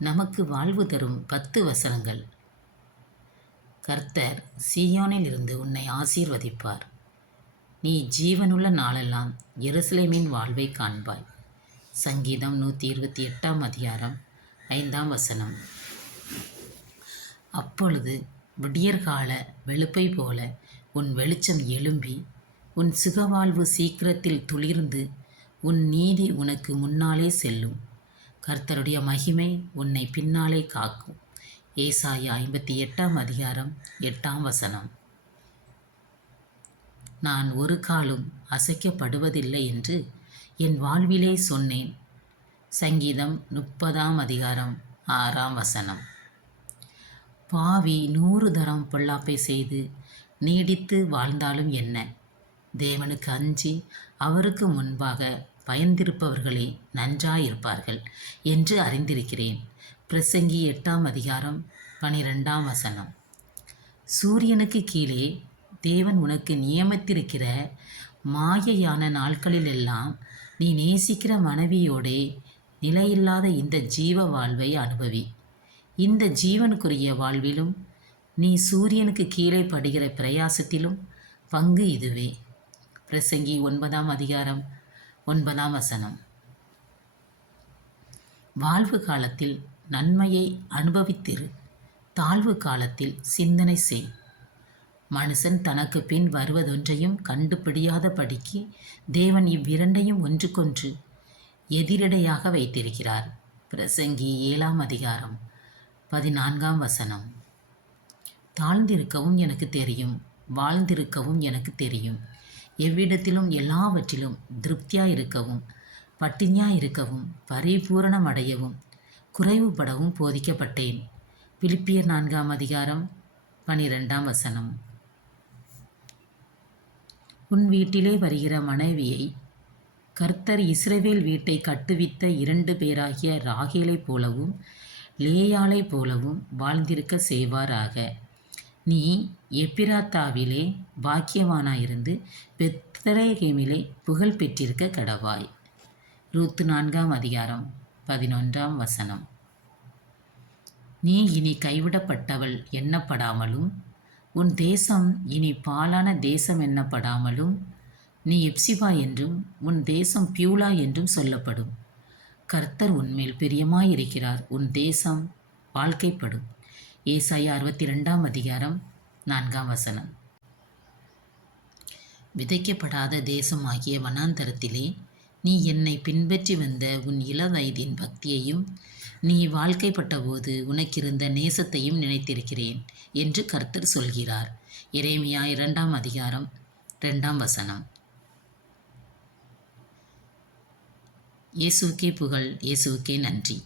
நமக்கு வாழ்வு தரும் 10 வசனங்கள். கர்த்தர் சீயோனில் இருந்து உன்னை ஆசீர்வதிப்பார். நீ ஜீவனுள்ள நாளெல்லாம் எருசலேமின் வாழ்வை காண்பாய். சங்கீதம் 128 அதிகாரம் 5 வசனம். அப்பொழுது விடியற்கால வெளுப்பை போல உன் வெளிச்சம் எழும்பி, உன் சுகவாழ்வு சீக்கிரத்தில் துளிர்ந்து, உன் நீதி உனக்கு முன்னாலே செல்லும். கர்த்தருடைய மகிமை உன்னை பின்னாலே காக்கும். ஏசாயா 58 அதிகாரம் 8 வசனம். நான் ஒரு காலும் அசைக்கப்படுவதில்லை என்று என் வாழ்விலே சொன்னேன். சங்கீதம் 30 அதிகாரம் 6 வசனம். பாவி 100 தரம் பொல்லாப்பை செய்து நீடித்து வாழ்ந்தாலும் என்ன? தேவனுக்கு அஞ்சி அவருக்கு முன்பாக பயந்திருப்பவர்களே நன்றாயிருப்பார்கள் என்று அறிந்திருக்கிறேன். பிரசங்கி 8 அதிகாரம் 12 வசனம். சூரியனுக்கு கீழே தேவன் உனக்கு நியமித்திருக்கிற மாயையான நாட்களிலெல்லாம் நீ நேசிக்கிற மனைவியோடே நிலையில்லாத இந்த ஜீவ வாழ்வை அனுபவி. இந்த ஜீவனுக்குரிய வாழ்விலும் நீ சூரியனுக்கு கீழே படுகிற பிரயாசத்திலும் பங்கு இதுவே. பிரசங்கி 9 அதிகாரம் 9 வசனம். வாழ்வு காலத்தில் நன்மையை அனுபவித்திரு, தாழ்வு காலத்தில் சிந்தனை செய். மனுஷன் தனக்கு பின் வருவதொன்றையும் கண்டுபிடியாதபடிக்கு தேவன் இவ்விரண்டையும் ஒன்றுக்கொன்று எதிரடையாக வைத்திருக்கிறார். பிரசங்கி 7 அதிகாரம் 14 வசனம். தாழ்ந்திருக்கவும் எனக்கு தெரியும், வாழ்ந்திருக்கவும் எனக்கு தெரியும். எவ்விடத்திலும் எல்லாவற்றிலும் திருப்தியாயிருக்கவும், பட்டினியாயிருக்கவும், பரிபூரணமடையவும், குறைவுபடவும் போதிக்கப்பட்டேன். பிலிப்பியர் 4 அதிகாரம் 12 வசனம். உன் வீட்டிலே வருகிற மனைவியை கர்த்தர் இஸ்ரவேல் வீட்டை கட்டுவித்த 2 பேராகிய ராகேலைப் போலவும் லேயாளைப் போலவும் வாழ்ந்திருக்க செய்வாராக. நீ எப்பிராத்தாவிலே பாக்கியவானாயிருந்து பெத்லகேமிலே புகழ் பெற்றிருக்க கடவாய். ரூத் 4 அதிகாரம் 11 வசனம். நீ இனி கைவிடப்பட்டவள் எண்ணப்படாமலும், உன் தேசம் இனி பாழான தேசம் எண்ணப்படாமலும், நீ எப்சிபா என்றும் உன் தேசம் பியூலா என்றும் சொல்லப்படும். கர்த்தர் உன்மேல் பிரியமாயிருக்கிறார், உன் தேசம் வாழ்க்கைப்படும். ஏசாயா 62 அதிகாரம் 4 வசனம். விதைக்கப்படாத தேசமாகிய வனாந்தரத்திலே நீ என்னை பின்பற்றி வந்த உன் இளவயதின் பக்தியையும் நீ வாழ்க்கைப்பட்டபோது உனக்கிருந்த நேசத்தையும் நினைத்திருக்கிறேன் என்று கர்த்தர் சொல்கிறார். எரேமியா 2 அதிகாரம் 2 வசனம். இயேசுவுக்கே புகழ், இயேசுவுக்கே நன்றி.